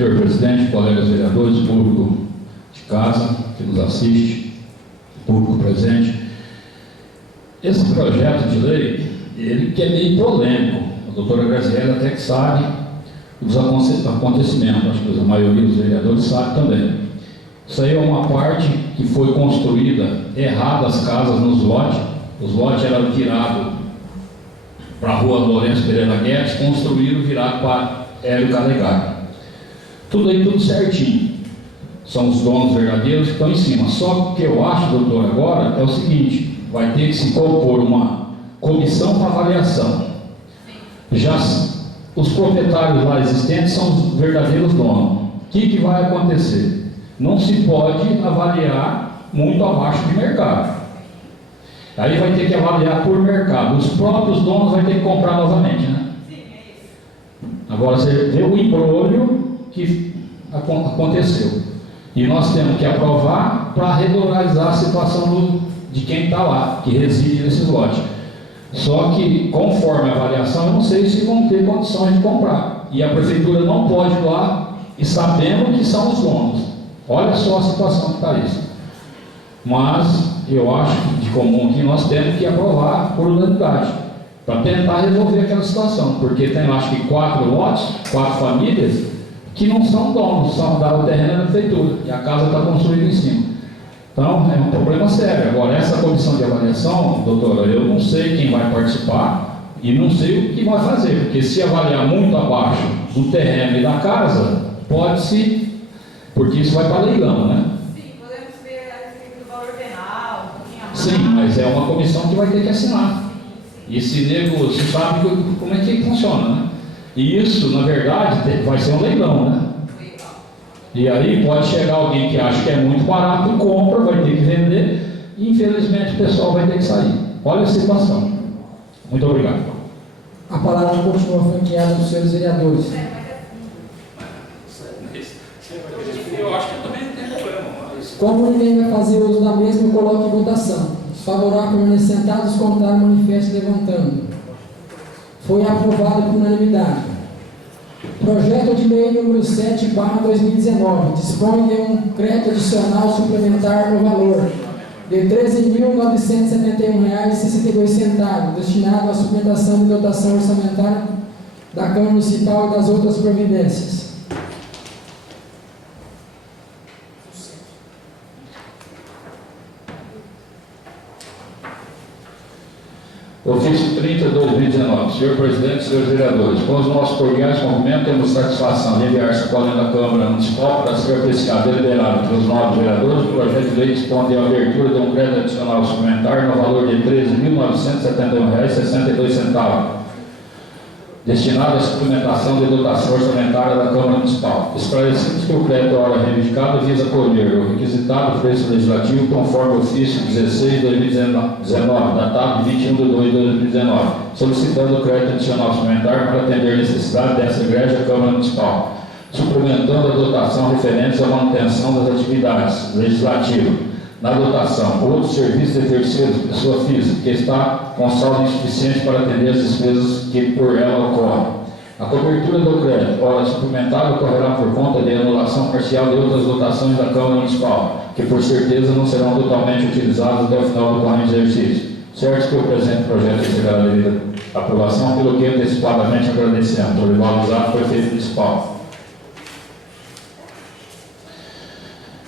Senhor presidente, colegas vereadores, público de casa que nos assiste, público presente. Esse projeto de lei, ele que é meio polêmico. A doutora Graziella até que sabe dos acontecimentos, acho que a maioria dos vereadores sabe também. Isso aí é uma parte que foi construída errada, as casas nos lotes. Os lotes eram virados para a rua Lourenço Pereira Guedes, construíram virado para Hélio Calegari. Tudo aí, tudo certinho. São os donos verdadeiros que estão em cima. Só que o que eu acho, doutor, agora é o seguinte: vai ter que se compor uma comissão para avaliação. Já os proprietários lá existentes são os verdadeiros donos. O que vai acontecer? Não se pode avaliar muito abaixo de mercado. Aí vai ter que avaliar por mercado. Os próprios donos vão ter que comprar novamente, né? Agora você vê o embrolho que aconteceu. E nós temos que aprovar para regularizar a situação de quem está lá, que reside nesses lotes. Só que, conforme a avaliação, eu não sei se vão ter condições de comprar. E a prefeitura não pode ir lá e sabendo que são os donos. Olha só a situação que está isso. Mas eu acho que de comum que nós temos que aprovar por unanimidade, para tentar resolver aquela situação. Porque tem, acho que 4 lotes, 4 famílias, que não são donos, são dados o terreno da prefeitura, e a casa está construída em cima. Então, é um problema sério. Agora, essa comissão de avaliação, doutora, eu não sei quem vai participar e não sei o que vai fazer, porque se avaliar muito abaixo do terreno e da casa, pode-se, porque isso vai para leilão, né? Sim, podemos ver a respeito do valor penal, um pouquinho a mais. Sim, mas é uma comissão que vai ter que assinar. E se nego, você sabe como é que funciona, né? E isso, na verdade, vai ser um leilão, né? E aí pode chegar alguém que acha que é muito barato, compra, vai ter que vender, e infelizmente o pessoal vai ter que sair. Olha a situação. Muito obrigado. A palavra continua franqueada dos senhores vereadores. Eu acho que também não tem problema. Como ninguém vai fazer uso da mesma, eu coloco em votação. Os favoráveis permanecer sentados, contrário, manifesto levantando. Foi aprovado por unanimidade. Projeto de lei número 7/2019 dispõe de um crédito adicional suplementar no valor de R$ 13.971,62, destinado à suplementação de dotação orçamentária da Câmara Municipal e das outras providências. Ofício 30/2019. Senhor presidente, senhores vereadores, com os nossos cordiais cumprimentos, temos satisfação de enviar essa coluna da Câmara Municipal para ser apreciado e deliberado pelos novos vereadores. O projeto de lei dispõe a abertura de um crédito adicional suplementar no valor de R$ 13.971,62, destinado à suplementação de dotação orçamentária da Câmara Municipal. Esclarecemos que o crédito ora reivindicado visa colher o requisitado preço legislativo conforme o ofício 16/2019, datado de 21/2/2019, solicitando o crédito adicional suplementar para atender a necessidade dessa igreja Câmara Municipal, suplementando a dotação referente à manutenção das atividades legislativas. Na dotação, outros serviços de terceiros, pessoa física, que está com saldo insuficiente para atender as despesas que por ela ocorrem. A cobertura do crédito, ora suplementada, ocorrerá por conta de anulação parcial de outras dotações da Câmara Municipal, que por certeza não serão totalmente utilizadas até o final do corrente exercício. Certo que o presente projeto receberá a devida aprovação, pelo que antecipadamente agradecemos. O valorizado foi feito municipal.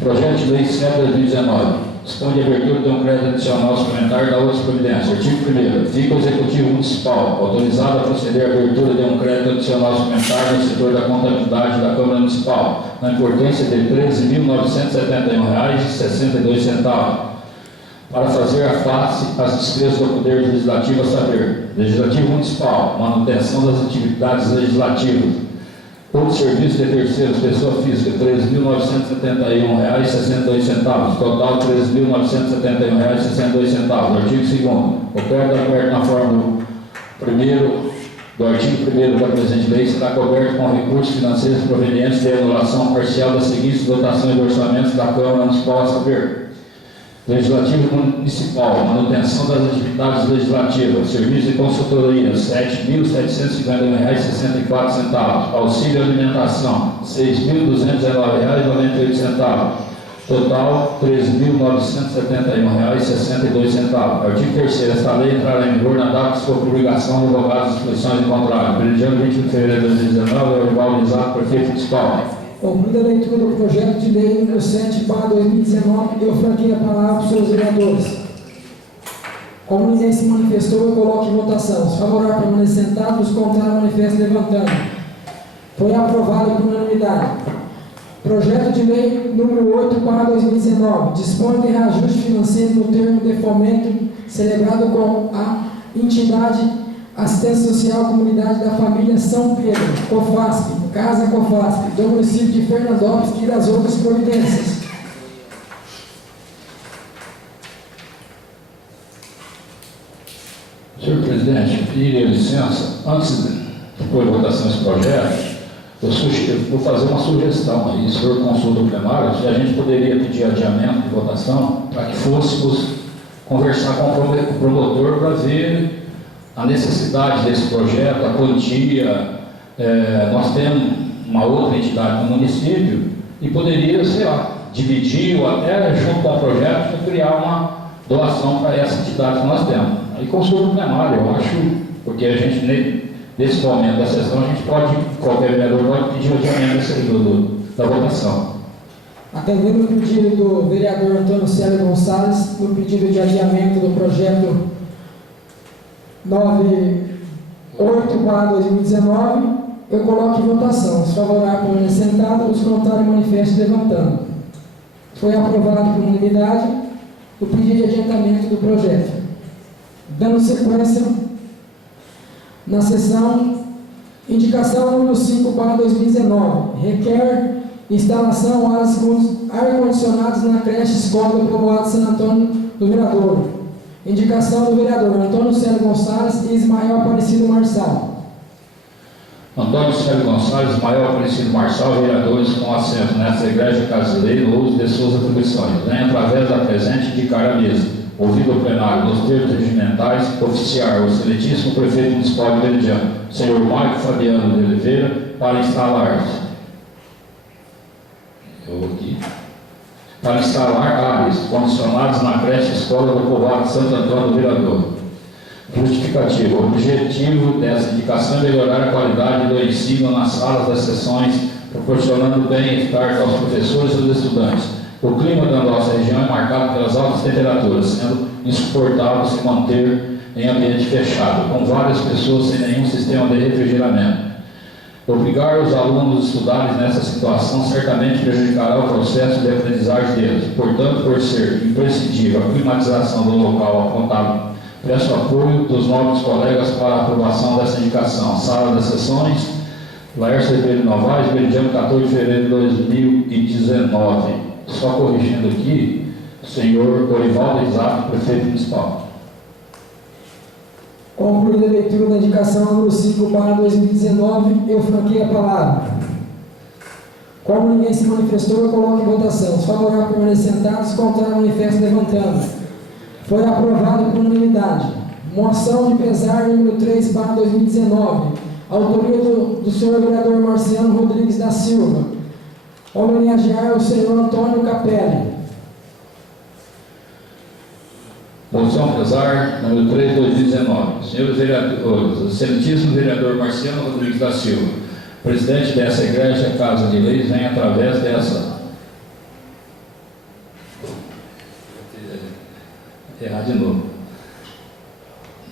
Projeto de lei 7/2019 dispõe de abertura de um crédito adicional suplementar da outras providências. Artigo 1º. Fica o Executivo Municipal autorizado a proceder à abertura de um crédito adicional suplementar no setor da contabilidade da Câmara Municipal, na importância de R$ 13.971,62, para fazer a face às despesas do Poder Legislativo, a saber, Legislativo Municipal, manutenção das atividades legislativas. Outro serviço de terceiros, pessoa física, R$ 13.971,62, total R$ 13.971,62. Artigo 2º. O crédito aberto na forma do artigo 1º da presente lei será coberto com recursos financeiros provenientes de anulação parcial das seguintes dotações de orçamentos da Câmara Municipal, a saber, Legislativo Municipal, manutenção das atividades legislativas, serviço de consultoria, R$ 7.751,64. Auxílio alimentação, R$ 6.219,98. Total, R$ 13.971,62. Artigo 3º. Esta lei entrará em vigor na data de sua publicação, revogadas as disposições em contrário. Meridiano 21 de fevereiro de 2019, Orivaldo Isaac, prefeito municipal. Concluída a leitura do projeto de lei número 7/2019, eu franqueio a palavra para os senhores vereadores. Como ninguém se manifestou, eu coloco em votação. Os favoráveis permanecem sentados, os contrários manifestam levantando. Foi aprovado por unanimidade. Projeto de lei número 8/2019, dispõe de reajuste financeiro no termo de fomento celebrado com a entidade Assistência Social Comunidade da Família São Pedro, COFASP, Casa COFASP, do município de Fernandópolis e das outras providências. Senhor presidente, eu pediria licença, antes de pôr em votação esse projeto, eu vou fazer uma sugestão aí, o senhor consulta o plenário, se a gente poderia pedir adiamento de votação para que fôssemos conversar com o promotor para ver a necessidade desse projeto, a quantia. Nós temos uma outra entidade no município e poderia, sei lá, dividir ou até junto com o projeto criar uma doação para essa entidade que nós temos. Aí consulta o plenário, eu acho, porque a gente, nesse momento da sessão, a gente pode, qualquer vereador pode pedir o adiamento da votação. Atendendo o pedido do vereador Antônio Célio Gonçalves, no pedido de adiamento do projeto 98/2019, eu coloco em votação. Os favoráveis permanecem sentados, os contrários manifestam levantando. Foi aprovado por unanimidade o pedido de adiantamento do projeto. Dando sequência na sessão, indicação número 5/2019, requer instalação ar-condicionados na creche escola do povoado San Antônio do Viradouro. Indicação do vereador Antônio Célio Gonçalves e Ismael Aparecido Marçal. Antônio Célio Gonçalves, Ismael Aparecido Marçal, vereadores com assento nesta igreja brasileira, no uso de suas atribuições, vem através da presente indicar a mesa, ouvido o plenário dos termos regimentais, oficiar o excelentíssimo prefeito municipal de Meridiano, senhor Marco Fabiano de Oliveira, para instalar-se. Para instalar áreas condicionadas na creche escola do povoado Santo Antônio do Viradouro. Justificativo. O objetivo dessa indicação é melhorar a qualidade do ensino nas salas das sessões, proporcionando bem-estar aos professores e aos estudantes. O clima da nossa região é marcado pelas altas temperaturas, sendo insuportável se manter em ambiente fechado, com várias pessoas sem nenhum sistema de refrigeramento. Obrigar os alunos a estudarem nessa situação certamente prejudicará o processo de aprendizagem deles. Portanto, por ser imprescindível a climatização do local apontado, peço apoio dos novos colegas para a aprovação dessa indicação. Sala das sessões, Laércio Ribeiro Novaes, Meridiano 14 de fevereiro de 2019. Só corrigindo aqui, o senhor Orivaldo Isaac, prefeito municipal. Concluída a leitura da indicação número 5/2019, eu franqueio a palavra. Como ninguém se manifestou, eu coloco em votação. Os favoráveis permanecem sentados, os contrários manifestam levantando. Foi aprovado por unanimidade. Moção de pesar número 3/2019, autoria do senhor vereador Marciano Rodrigues da Silva. Homenagear o senhor Antônio Capelli. Moção pesar, número 3/2019. Senhores vereadores, o excelentíssimo vereador Marciano Rodrigues da Silva, presidente dessa igreja Casa de Leis, vem através dessa... Errar de novo.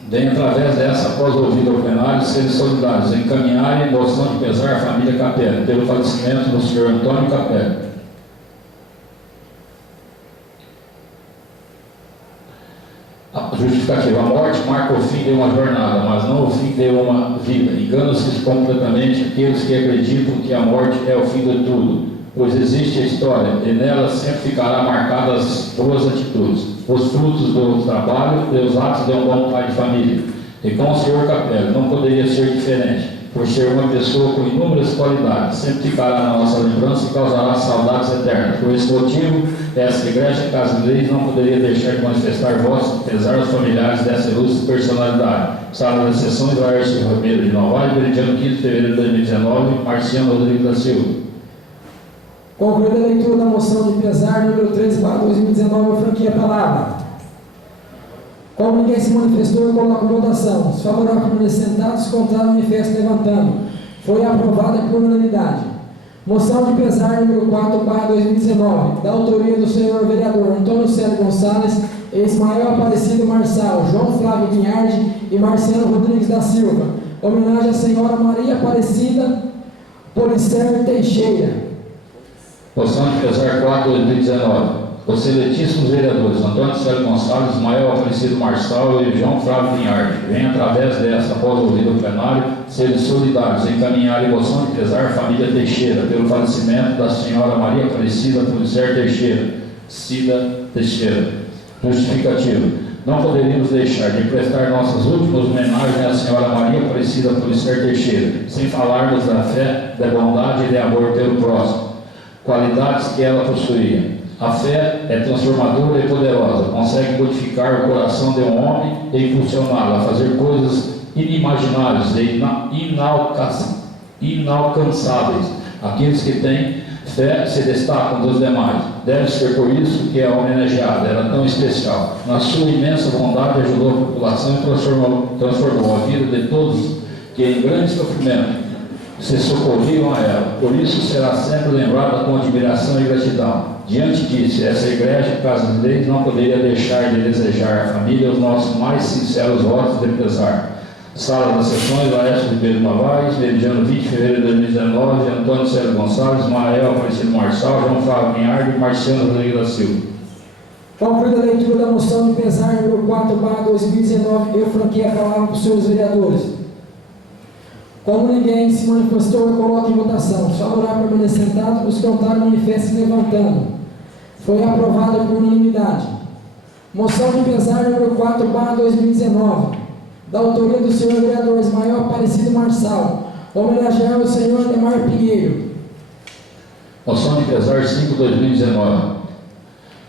Vem através dessa, após ouvido ao plenário, serem solidários, encaminharem moção de pesar à família Capelli, pelo falecimento do senhor Antônio Capelli. Justificativa. A morte marca o fim de uma jornada, mas não o fim de uma vida. Enganam-se completamente aqueles que acreditam que a morte é o fim de tudo, pois existe a história, e nela sempre ficará marcadas as boas atitudes, os frutos do trabalho e os atos de um bom pai de família. E com o senhor Capelli não poderia ser diferente, por ser uma pessoa com inúmeras qualidades, sempre ficará na nossa lembrança e causará saudades eternas. Por esse motivo, esta igreja, Casa de Leis, não poderia deixar de manifestar vosso pesar aos familiares dessa ilustre personalidade. Sala das Sessões, Laércio Ribeiro de Novaes, meridiano 15 de fevereiro de 2019, Marciano Rodrigues da Silva. Concluída a leitura da moção de pesar número 13/2019, eu franqueio a palavra. Como ninguém se manifestou, eu coloco em votação. Os favoráveis permanecem sentados, contrário manifesto levantando. Foi aprovada por unanimidade. Moção de pesar número 4/2019, da autoria do senhor vereador Antônio Célio Gonçalves, Ismael Aparecido Marçal, João Flávio Guinhardi e Marciano Rodrigues da Silva. Homenagem à senhora Maria Aparecida Policer Teixeira. Moção de pesar 4/2019. Os excelentíssimos vereadores Antônio Célio Gonçalves, Ismael Aparecido Marçal e João Flávio Guinhardi vêm, através desta, após ouvir o plenário, serem solidários em encaminhar a moção de pesar à família Teixeira pelo falecimento da senhora Maria Aparecida Policer Teixeira, Cida Teixeira. Justificativa. Não poderíamos deixar de prestar nossas últimas homenagens à senhora Maria Aparecida Policer Teixeira, sem falarmos da fé, da bondade e de amor pelo próximo, qualidades que ela possuía. A fé é transformadora e poderosa, consegue modificar o coração de um homem e impulsioná-lo a fazer coisas inimagináveis e inalcançáveis. Aqueles que têm fé se destacam dos demais. Deve ser por isso que é homenageada, era tão especial. Na sua imensa bondade ajudou a população e transformou a vida de todos que em grande sofrimento se socorriam a ela. Por isso será sempre lembrada com admiração e gratidão. Diante disso, essa igreja, Casa de Leis, não poderia deixar de desejar à família os nossos mais sinceros votos de pesar. Sala das Sessões, Laércio Ribeiro de Novaes, meridiano 20 de fevereiro de 2019, Antônio Célio Gonçalves, Ismael Aparecido Marçal, João Flávio Guinhardi e Marciano Rodrigues da Silva. Concluída a leitura da moção de pesar número 4/2019, eu franqueio a palavra para os senhores vereadores. Como ninguém se manifestou, eu coloco em votação. Os favoráveis permanecem sentados, os contrários manifestem levantando. Foi aprovada por unanimidade. Moção de pesar número 4/2019, da autoria do senhor vereador Ismael Aparecido Marçal, homenageando o senhor Ademar Pinheiro. Moção de pesar 5/2019.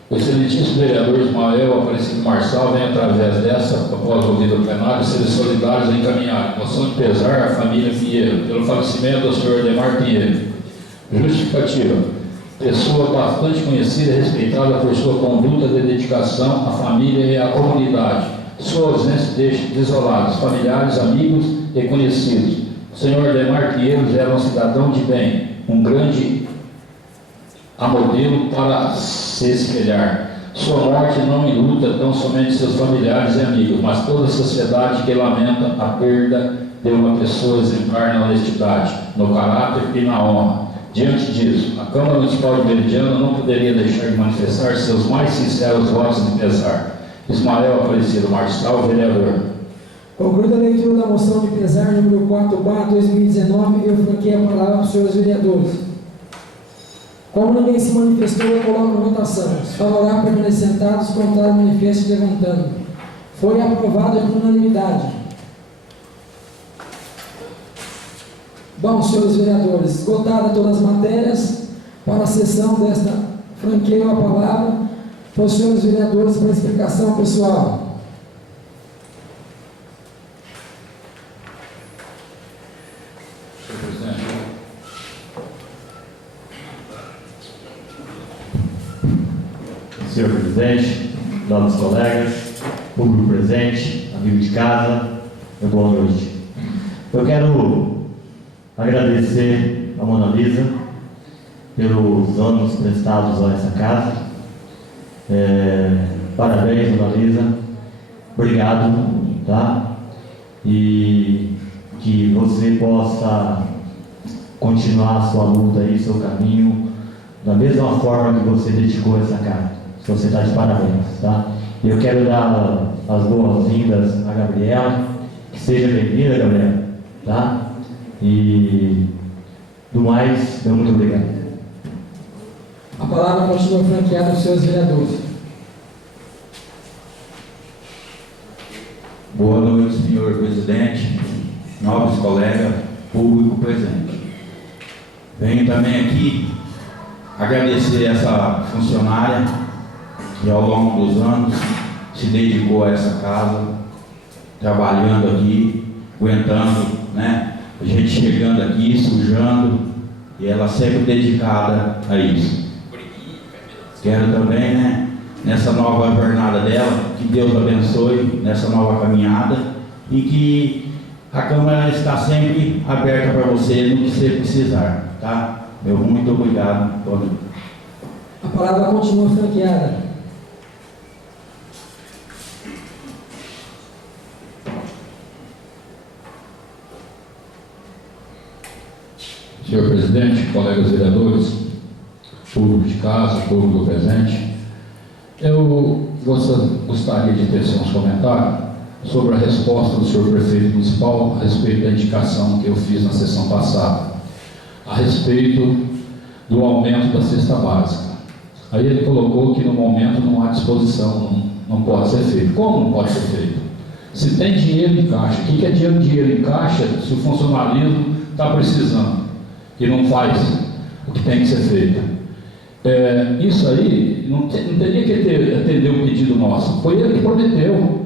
O excelentíssimo vereador Ismael Aparecido Marçal vem, através dessa, após ouvir o plenário, ser solidários em encaminhar moção de pesar à família Pinheiro pelo falecimento do senhor Ademar Pinheiro. Justificativa. Pessoa bastante conhecida e respeitada por sua conduta de dedicação à família e à comunidade. Sua ausência deixa desolados familiares, amigos e conhecidos. O senhor Ademar Pinheiro era um cidadão de bem, um grande a modelo para se espelhar. Sua morte não enluta tão somente seus familiares e amigos, mas toda a sociedade que lamenta a perda de uma pessoa exemplar na honestidade, no caráter e na honra. Diante disso, a Câmara Municipal de Meridiano não poderia deixar de manifestar seus mais sinceros votos de pesar. Ismael Aparecido Marçal, vereador. Concluída a leitura da moção de pesar número 4/2019, eu franqueio a palavra para os senhores vereadores. Como ninguém se manifestou, eu coloco em votação. Os favoráveis permanecem sentados, contrário manifesto levantando. Foi aprovada por unanimidade. Bom, senhores vereadores, esgotadas todas as matérias, para a sessão desta, franqueio a palavra para os senhores vereadores para explicação pessoal. Senhor presidente, novos colegas, público presente, amigo de casa, boa noite. Eu quero agradecer a Mona Lisa pelos anos prestados a essa casa. Parabéns, Mona Lisa. Obrigado, tá? E que você possa continuar a sua luta e seu caminho da mesma forma que você dedicou essa casa. Você está de parabéns, tá? Eu quero dar as boas-vindas a Gabriela, que seja bem-vinda, Gabriela, tá? E do mais, muito obrigado. A palavra continua franqueada aos seus vereadores. Boa noite, senhor presidente, nobres colegas, público presente. Venho também aqui agradecer essa funcionária que ao longo dos anos se dedicou a essa casa, trabalhando aqui, aguentando, né? A gente chegando aqui, sujando, e ela sempre dedicada a isso. Quero também, né, nessa nova jornada dela, que Deus abençoe nessa nova caminhada e que a Câmara está sempre aberta para você no que você precisar, tá? Meu muito obrigado, Antônio. A palavra continua franqueada. Senhor presidente, colegas vereadores, público de casa, público presente, eu gostaria de tecer uns comentários sobre a resposta do senhor prefeito municipal a respeito da indicação que eu fiz na sessão passada, a respeito do aumento da cesta básica. Aí ele colocou que no momento não há disposição, não pode ser feito. Como não pode ser feito? Se tem dinheiro em caixa, o que é dinheiro em caixa se o funcionalismo está precisando e não faz o que tem que ser feito? Isso aí não teria que atender o pedido nosso. Foi ele que prometeu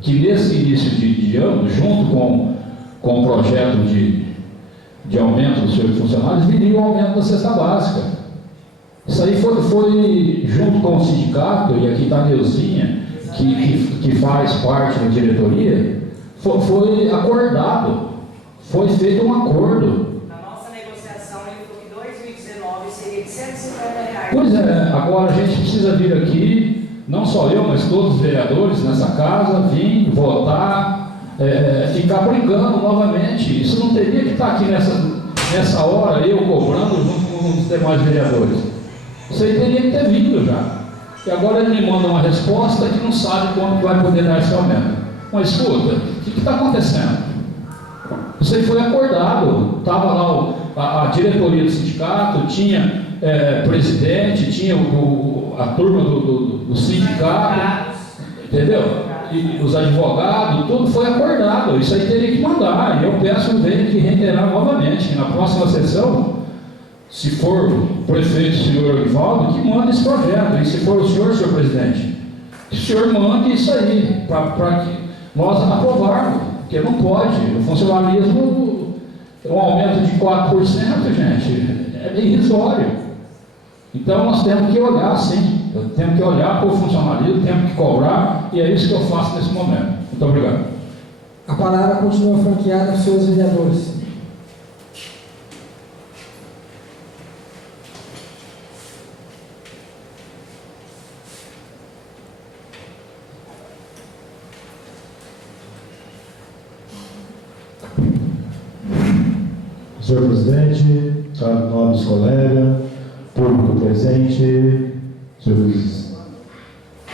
que nesse início de ano, junto com o projeto de aumento dos seus funcionários, viria o aumento da cesta básica. Isso aí foi junto com o sindicato, e aqui está a Neuzinha, que faz parte da diretoria, foi acordado, foi feito um acordo. Na nossa negociação, ele falou que 2019 seria de R$150. Pois é, agora a gente precisa vir aqui, não só eu, mas todos os vereadores nessa casa, vir, votar, ficar brigando novamente. Isso não teria que estar aqui nessa hora, eu cobrando junto com os demais vereadores. Isso aí teria que ter vindo já. E agora ele me manda uma resposta que não sabe quando vai poder dar esse aumento. Mas escuta, o que está acontecendo? Isso aí foi acordado. Estava lá a diretoria do sindicato, tinha presidente, tinha a turma do sindicato, entendeu? E os advogados, tudo foi acordado. Isso aí teria que mandar. E eu peço que reiterar novamente, que na próxima sessão, se for o prefeito, o senhor Olivaldo, que manda esse projeto. E se for o senhor presidente, que o senhor mande isso aí, para que nós aprovarmos, porque não pode. O funcionalismo, um aumento de 4%, gente, é irrisório. Então nós temos que olhar, sim. Temos que olhar para o funcionalismo, temos que cobrar, e é isso que eu faço nesse momento. Muito obrigado. A palavra continua franqueada aos senhores vereadores. Senhor presidente, caros nobres colegas, público presente, senhores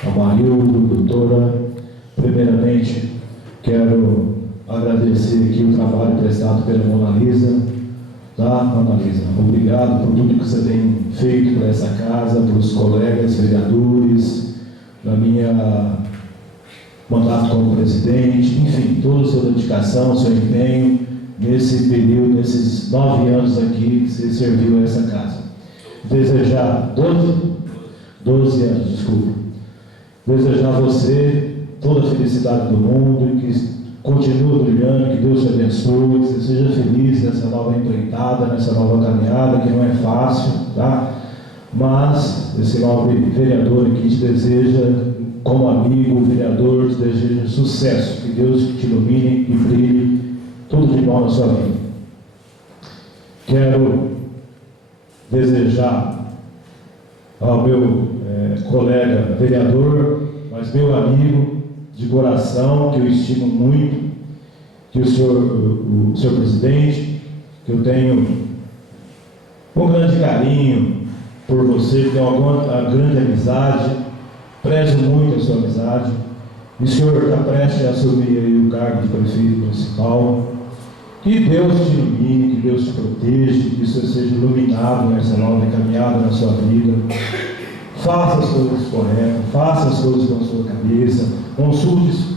Amarildo, doutora, primeiramente quero agradecer aqui o trabalho prestado pela Mona Lisa, tá, Mona Lisa? Obrigado por tudo que você tem feito para essa casa, para os colegas vereadores, na minha mandato como presidente, enfim, toda a sua dedicação, seu empenho nesse período, nesses 9 anos aqui que você serviu a essa casa. Desejar 12 anos, desculpa. Desejar a você toda a felicidade do mundo e que continue brilhando, que Deus te abençoe, que você seja feliz nessa nova empreitada, nessa nova caminhada, que não é fácil, tá? Mas esse nobre vereador aqui te deseja, como amigo, vereador, te deseja sucesso, que Deus te ilumine e brilhe tudo de bom na sua vida. Quero desejar ao meu colega vereador, mas meu amigo de coração, que eu estimo muito, que o senhor presidente, que eu tenho um grande carinho por você, tenho uma grande amizade, prezo muito a sua amizade, e o senhor está prestes a assumir aí o cargo de prefeito municipal. Que Deus te ilumine, que Deus te proteja, que você seja iluminado nessa nova caminhada na sua vida. Faça as coisas corretas, faça as coisas com a sua cabeça, consulte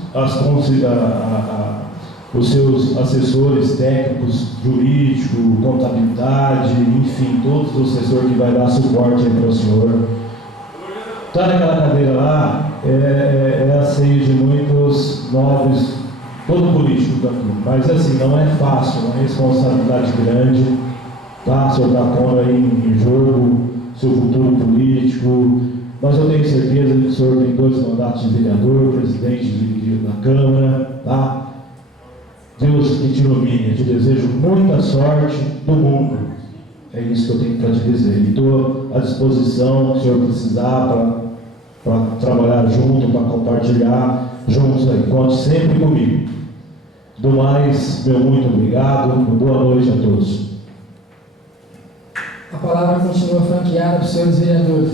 os seus assessores técnicos, jurídico, contabilidade, enfim, todos os assessores que vai dar suporte aí para o senhor. Estar naquela cadeira lá é a ceia de muitos nobres, todo político daqui, mas assim, não é fácil, é uma responsabilidade grande, tá? O senhor está pondo aí em jogo seu futuro político, mas eu tenho certeza que o senhor tem 2 mandatos de vereador, presidente da Câmara, tá? Deus que te ilumine, eu te desejo muita sorte do mundo. É isso que eu tenho para te dizer. E estou à disposição, se o senhor precisar, para trabalhar junto, para compartilhar juntos aí. Conte sempre comigo. Do mais, meu muito obrigado. Boa noite a todos. A palavra continua franqueada para os senhores vereadores.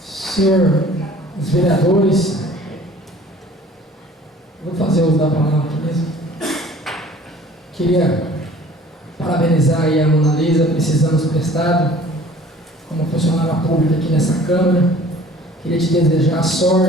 Senhor, os vereadores, vou fazer uso da palavra aqui mesmo. Queria parabenizar aí a Mona Lisa, precisamos prestado como funcionária pública aqui nessa Câmara. Queria te desejar sorte.